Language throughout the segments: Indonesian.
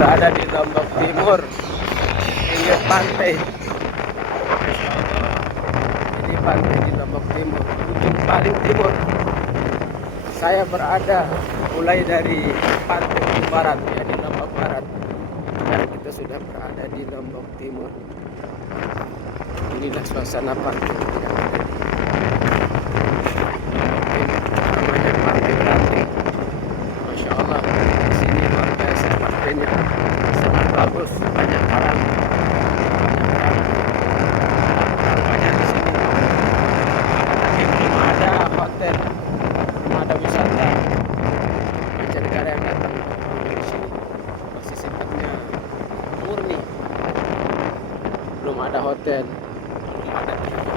berada di Lombok Timur, pinggir pantai. Ini pantai di Lombok Timur, ujung paling timur. Saya berada mulai dari pantai ujung barat, ya di Lombok Barat. Sekarang kita sudah berada di Lombok Timur. Inilah suasana pantai yang ada di namanya Pantai Beranting. Masya Allah, di sini luar biasa pantainya, sangat bagus, banyak orang, banyak di sini. Tapi belum ada hotel, belum ada wisata mancanegara yang datang di sini. Masih sifatnya murni, belum ada hotel, belum ada TV.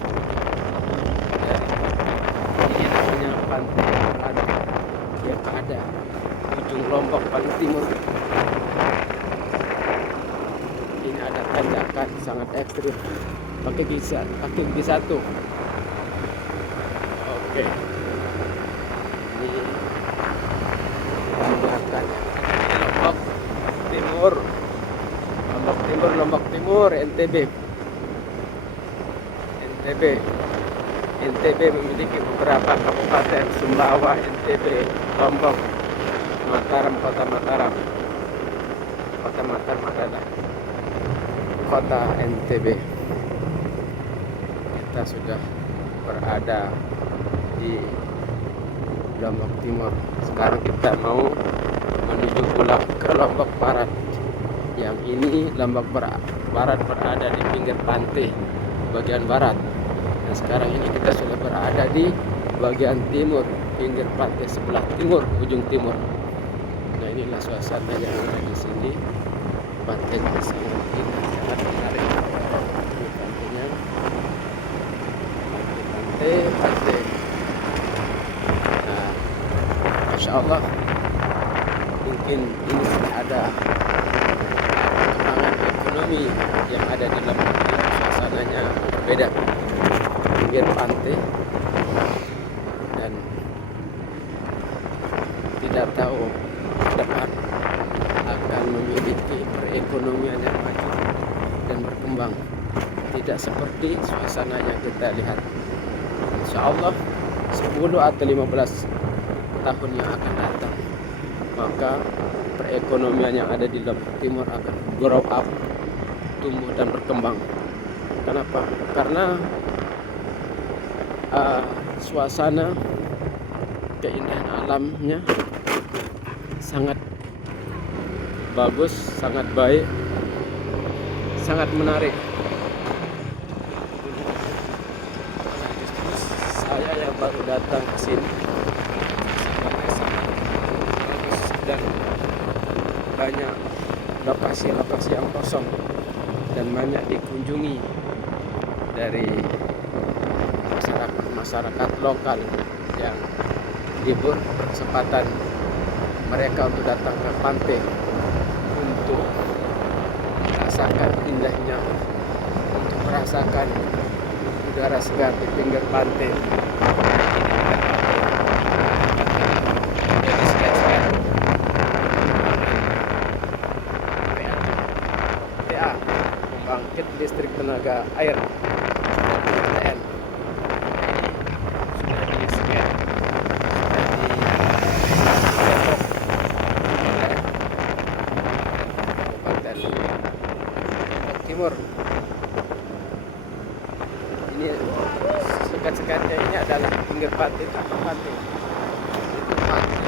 Ini namanya Pantai Beranting yang ada ujung Lombok paling timur. Ini ada tanjakan sangat ekstrim, pakai gigi satu. Oke, ini tanjakan Lombok Timur, Lombok Timur, NTB memiliki beberapa kabupaten: Sumbawa, NTB, Lombok, Mataram, Kota Mataram. Kota Mataram adalah kota NTB. Kita sudah berada di Lombok Timur. Sekarang kita mau menuju pulang ke Lombok Barat. Yang ini Lombok Barat berada di pinggir pantai bagian barat. Dan sekarang ini kita sudah berada di bagian timur, pinggir pantai sebelah timur, ujung timur. Nah, inilah suasana yang ada di sini. Pantainya sangat indah, sangat menarik. Ini pantainya, pantai. Nah, Masya Allah, mungkin ini ada perkembangan ekonomi yang ada di Lombok Timur. Suasananya berbeda, pinggir pantai, dan tidak tahu ke depan akan memiliki perekonomian yang maju dan berkembang, tidak seperti suasana yang kita lihat. Insya Allah 10 atau 15 tahun yang akan datang, maka perekonomian yang ada di Lombok Timur akan grow up, tumbuh dan berkembang. Kenapa? Karena suasana keindahan alamnya sangat bagus, sangat baik, sangat menarik. Saya yang baru datang ke sini, sangat bagus dan banyak lokasi yang kosong dan banyak dikunjungi dari masyarakat lokal yang diberi kesempatan mereka untuk datang ke pantai untuk merasakan indahnya, untuk merasakan udara segar di pinggir pantai. Jadi sekian PA, pembangkit listrik tenaga air, PLN. Timur. Ini sekat-sekatnya ini adalah pinggir pantai, atau pantai. Itu pantai.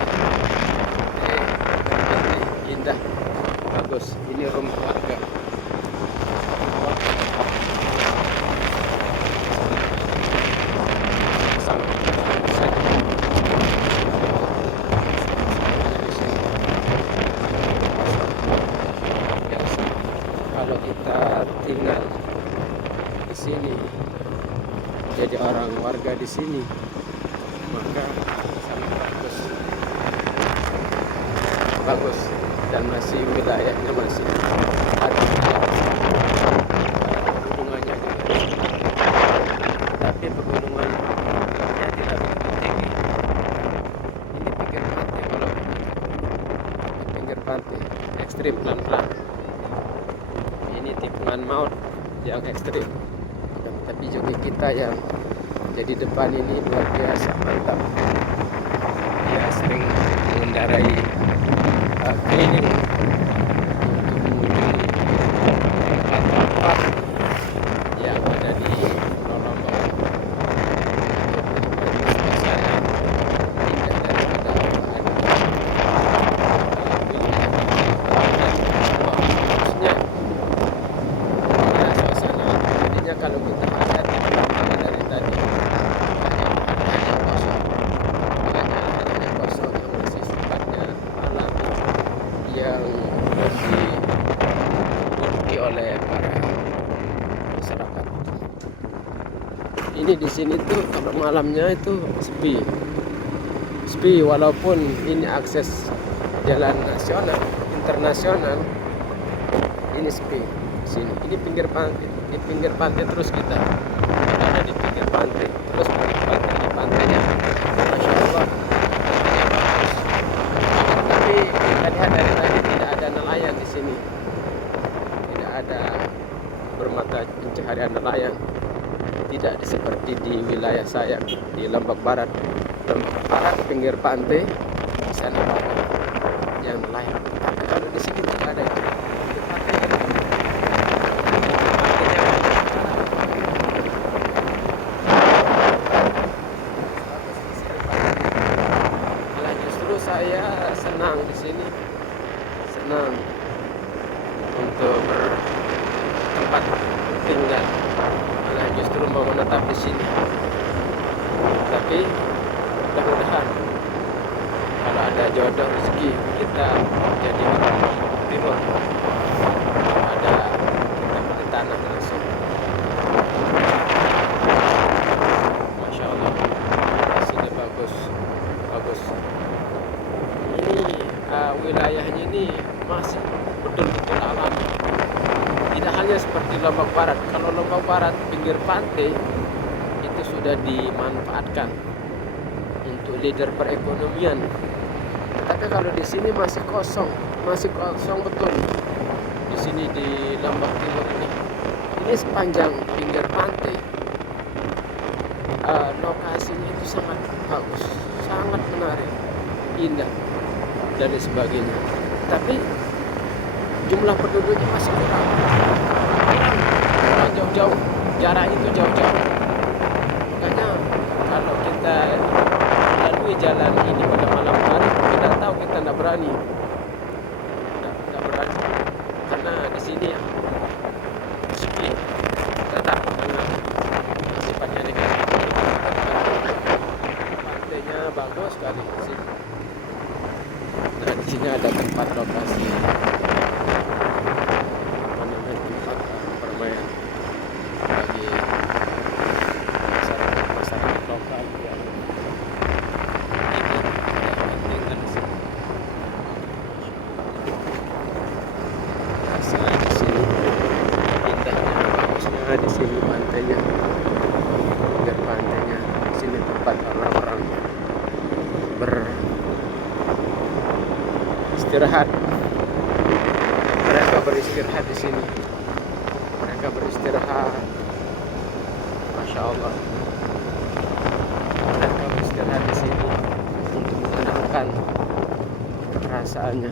Ini indah, bagus. Ini rumah warga. Kalau kita tinggal di sini, jadi orang warga di sini, maka sangat bagus dan masih wilayahnya masih ada pegunungannya juga. Tapi pegunungannya tidak begitu tinggi. Ini pinggir pantai, kalau pinggir pantai ekstrim. ekstrim pelan-pelan. Ini tikungan maut yang ekstrim. Tapi juga kita yang jadi depan ini luar biasa mantap. Dia sering mengendarai keliling untuk mengunjungi tempat-tempat yang ada di Pulau Lombok untuk menikmati suasana indah daripada khususnya suasana. Jadinya kalau kita lihat di pemandangan dari tadi hanya kosong, hanya kosong yang masih sifatnya alami yang diduduki oleh para masyarakat. Ini di sini tuh kalau malamnya itu sepi walaupun ini akses jalan nasional, internasional, ini sepi di sini. Ini pinggir pantai terus kita ada di pinggir pantai terus menikmati di pantainya. Masya Allah, bagus. Tapi kita lihat dari tadi tidak ada nelayan di sini, tidak ada bermata pencaharian nelayan, tidak seperti di wilayah saya di Lombok Barat. Lombok Barat pinggir pantai di sana banyak yang nelayan. Tapi kalau di sini tidak ada itu. Di pantainya saya senang di sini, senang untuk bertempat tinggal, malah justru mau menetap di sini. Tapi mudah-mudahan kalau ada jodoh rezeki kita jadi orang Lombok Timur, ada kita beli tanah langsung. Masya Allah, di sini bagus. Wilayahnya ini masih betul-betul alami. Tidak hanya seperti Lombok Barat. Kalau Lombok Barat pinggir pantai itu sudah dimanfaatkan untuk leader perekonomian. Tapi kalau di sini masih kosong betul. Di sini di Lombok Timur ini sepanjang pinggir pantai, lokasinya itu sangat bagus, sangat menarik, indah dan sebagainya. Tapi jumlah penduduknya masih kurang jauh-jauh, jarak itu jauh-jauh. Makanya kalau kita lalui jalan ini pada malam hari, kita tahu kita tidak berani, karena di sini ya sepi, tetap dengan sifatnya negatif. Pantainya bagus sekali di sini. Nah, di sini ada tempat lokasi tempat permainan bagi masyarakat lokal yang tinggal di sini. Asal di sini indahnya, bagusnya di sini pantainya, pinggir pantainya. Di sini tempat orang-orang beristirahat. Mereka beristirahat di sini. Mereka beristirahat. Masya Allah. Mereka beristirahat di sini untuk menenangkan perasaannya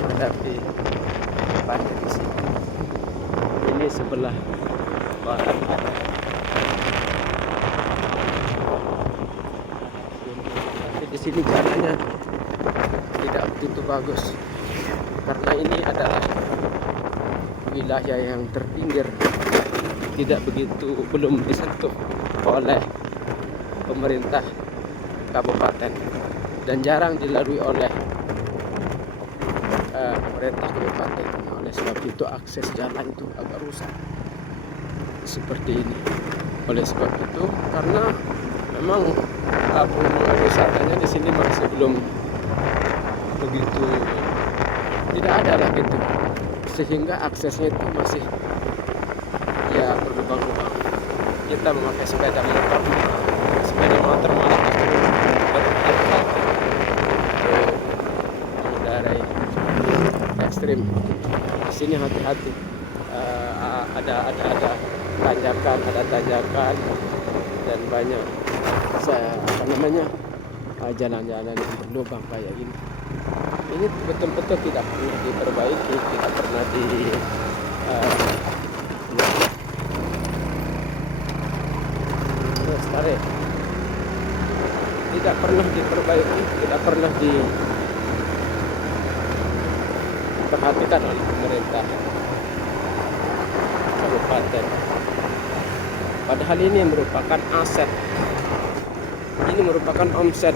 menghadapi pantai di sini. Ini sebelah barat. Tapi di sini jalannya tidak begitu bagus karena ini adalah wilayah yang terpinggir, belum disentuh oleh pemerintah kabupaten dan jarang dilalui oleh pemerintah kabupaten. Oleh sebab itu akses jalan itu agak rusak seperti ini. Oleh sebab itu, karena memang wisatanya di sini masih belum begitu, tidak ada lah gitu, sehingga aksesnya itu masih ya berlubang-lubang. Kita memakai sepeda motor malah berhati-hati mengendarai ekstrim. Di sini hati-hati. Ada tanjakan dan banyak jalan-jalan yang berlubang kayak gini. Ini betul-betul tidak pernah diperbaiki, tidak pernah tidak pernah diperbaiki, tidak pernah diperhatikan oleh pemerintah kabupaten. Padahal ini merupakan aset, ini merupakan omset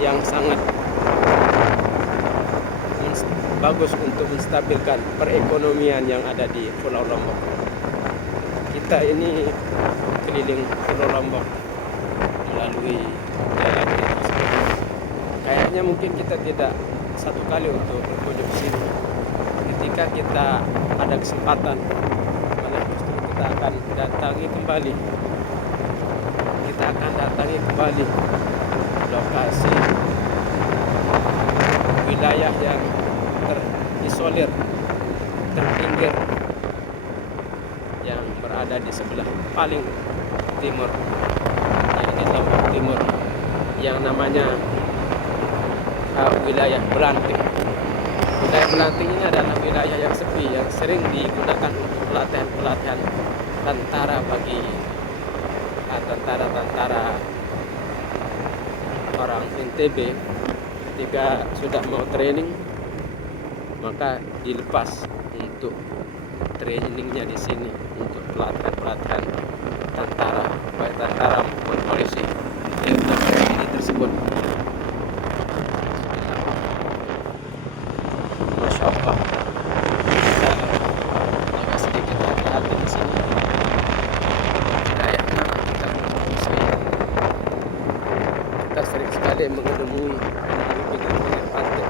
yang sangat bagus untuk menstabilkan perekonomian yang ada di Pulau Lombok. Kita ini keliling Pulau Lombok melalui jalan lintas. Kayaknya mungkin kita tidak satu kali untuk berkunjung sini. Ketika kita ada kesempatan, malah justru kita akan datangi kembali. Kita akan datangi kembali lokasi wilayah yang terisolir, terpinggir, yang berada di sebelah paling timur, yaitu Lombok Timur, yang namanya wilayah Belanting. Wilayah Belanting ini adalah wilayah yang sepi, yang sering digunakan untuk pelatihan tentara bagi tentara orang NTB. Ketika sudah mau training, maka dilepas untuk trainingnya di sini, untuk pelatihan tentara, baik tentara maupun polisi di ini tersebut. Masya Allah, kita agak sedikit hati-hati di sini. Kayaknya kita sering sekali mengemui pinggir-pinggir pantai.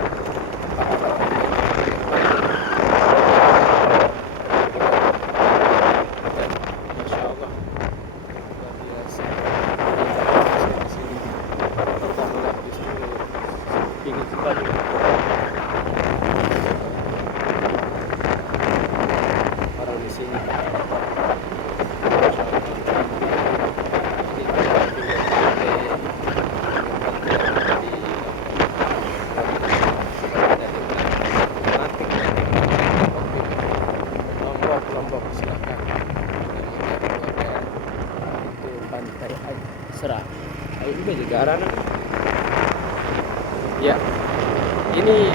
Lombok, silakan. Itu pantai Serah. Ini juga Arana. Ya, ini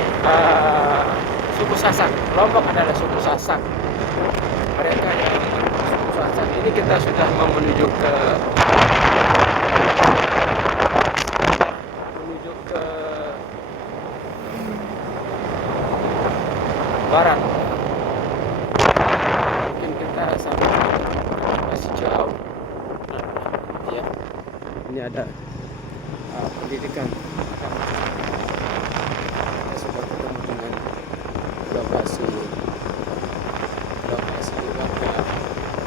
suku Sasak. Lombok adalah suku Sasak. Mereka yang suku Sasak ini kita sudah mau menuju ke barat. Mungkin kita sampai masih jauh. Ya, ini ada pendidikan. Kita sudah ketemu dengan lokasi warga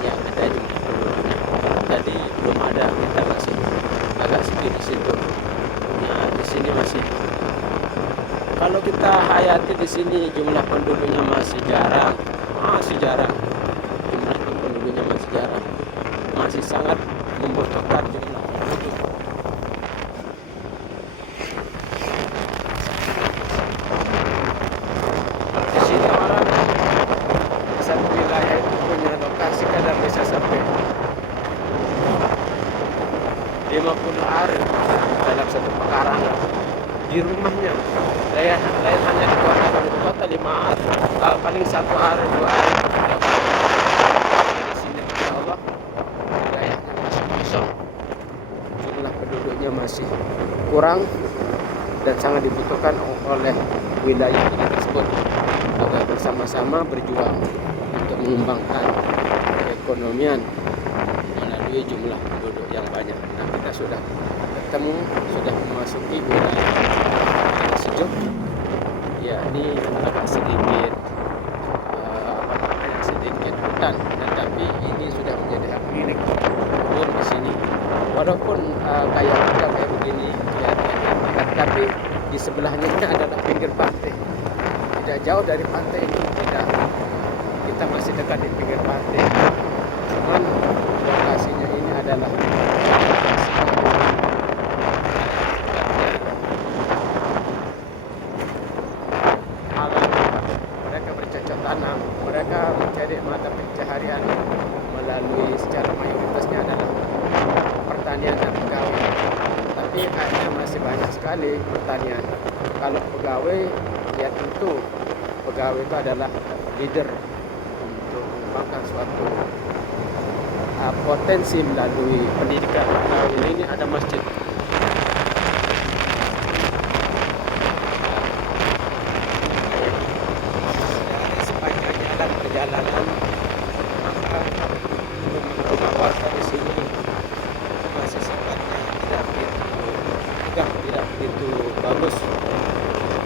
yang ada di penduduknya. Tadi belum ada, kita masih agak sepi di situ. Nah, di sini masih. Kalau kita hayati di sini jumlah penduduknya masih jarang. Jumlah penduduknya masih jarang. Masih sangat membutuhkan jumlah penduduk. Di sini orang satu wilayah itu punya lokasi kadang bisa sampai 50 hari dalam satu pekarangan di rumahnya. Lain hanya di kota 5 hari, paling 1 hari 2 hari. Di sini insya Allah wilayahnya masih kosong, jumlah penduduknya masih kurang dan sangat dibutuhkan oleh wilayah ini tersebut agar bersama-sama berjuang untuk mengembangkan perekonomian melalui jumlah penduduk yang banyak. Nah, kita sudah ketemu, sudah memasuki wilayah yang sejuk. Ya, ini agak sedikit sedikit hutan, tetapi ini sudah menjadi hak milik kebun di sini. Walaupun kayak begini kelihatannya, tapi di sebelahnya ini adalah pinggir pantai. Tidak jauh dari pantai ini, tidak. Kita masih dekat di pinggir pantai. Cuman lokasinya ini adalah alam. Mereka bercocok tanam, mereka mencari mata pencaharian melalui secara mayoritasnya adalah pertanian dan pegawai. Tapi kayaknya masih banyak sekali pertanian. Kalau pegawai, ya tentu pegawai itu adalah leader untuk mengembangkan suatu potensi melalui pendidikan. Nah, ini ada masjid. Sepanjang jalan perjalanan, maka beberapa di sini masih sifatnya tidak begitu tegak, tidak begitu bagus.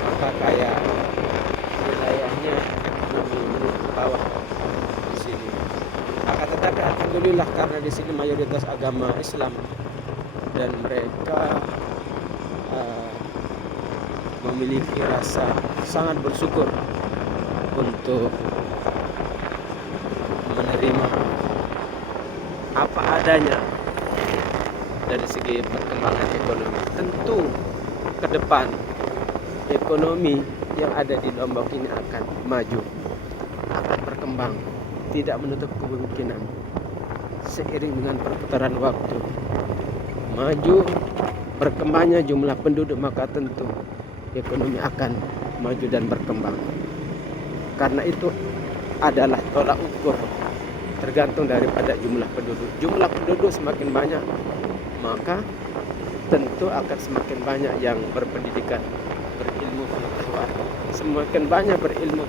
Maka kayak wilayahnya menurut ke bawah di sini. Akan tetapi alhamdulillah karena di sini mayoritas agama Islam dan mereka memiliki rasa sangat bersyukur untuk menerima apa adanya dari segi perkembangan ekonomi. Tentu ke depan ekonomi yang ada di Lombok ini akan maju, akan berkembang, tidak menutup kemungkinan. Seiring dengan perputaran waktu, maju berkembangnya jumlah penduduk, maka tentu ekonomi akan maju dan berkembang. Karena itu adalah tolak ukur tergantung daripada jumlah penduduk. Jumlah penduduk semakin banyak, maka tentu akan semakin banyak yang berpendidikan, berilmu pengetahuan. Semakin banyak berilmu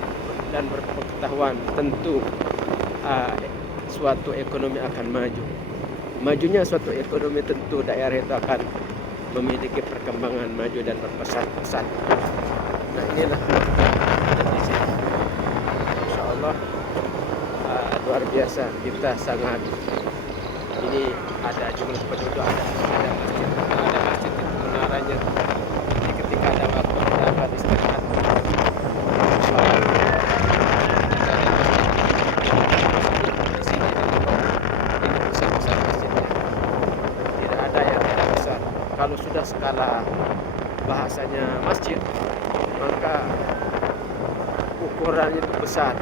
dan berpengetahuan, tentu suatu ekonomi akan maju. Majunya suatu ekonomi, tentu daerah itu akan memiliki perkembangan maju dan berpesat-pesat. Nah, inilah ada di sini. Insya Allah luar biasa, kita sangat ini ada jumlah penduduk, ada masjid itu menaranya. Jadi ketika ada waktu kita akan istirahat. Insya Allah di sini ini besar-besar masjidnya. Tidak ada yang tidak besar. Kalau sudah skala bahasanya masjid, maka ukurannya itu besar.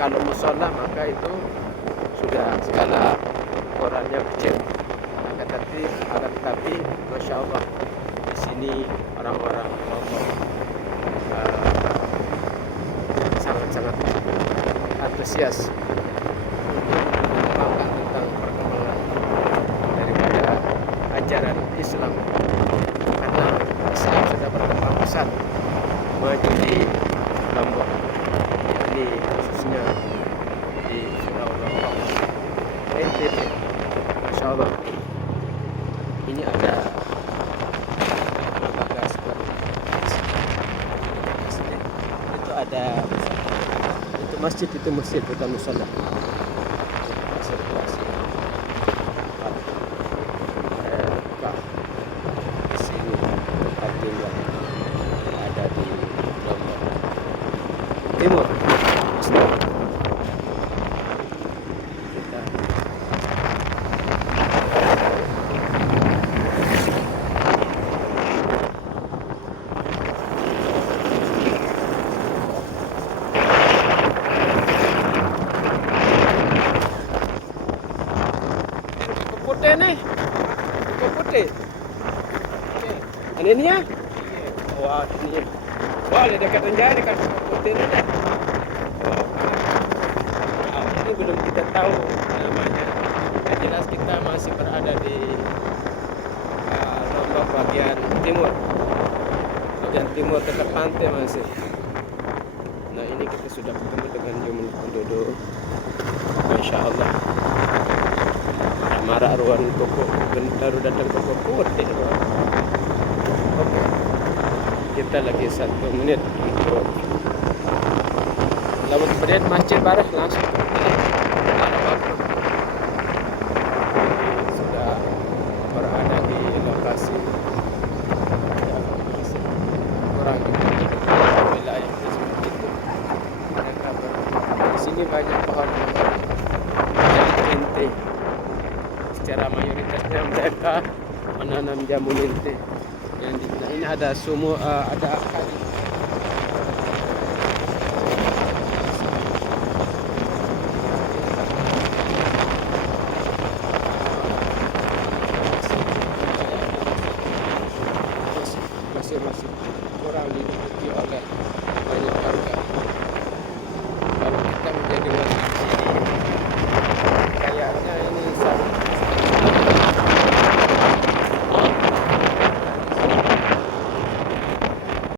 Kalau musola, maka itu sudah skala ukurannya kecil. Akan tetapi, masya Allah, di sini orang-orang Allah sangat-sangat antusias untuk mengembangkan tentang perkembangan daripada ajaran Islam. Karena Islam sudah berkembang pesat maju di Lombok, yakni khususnya di Pulau Lombok, NTB. Masya Allah, ini ada lembaga seperti itu, ada itu masjid bukan musola. Sirkulasi di sini tempat tinggal ada di Lombok Timur. Putih nih, putih. Ini ya? Wah, ini. Wah, dekat Renjani dekat putih ini dah. Ini belum kita tahu namanya. Yang jelas kita masih berada di Lombok bagian timur. Bagian timur dekat pantai masih. Nah, ini kita sudah ketemu dengan jumlah penduduk. Masya Allah. Marah ruang toko baru datang ke toko. Oke, kita lagi 1 menit untuk lalu kemudian masjid barat langsung sudah berada di lokasi kurang wilayah sini banyak pohon-pohon jamu mente. Secara mayoritasnya mereka menanam jamu mente. Nah ini ada sumur, ada kali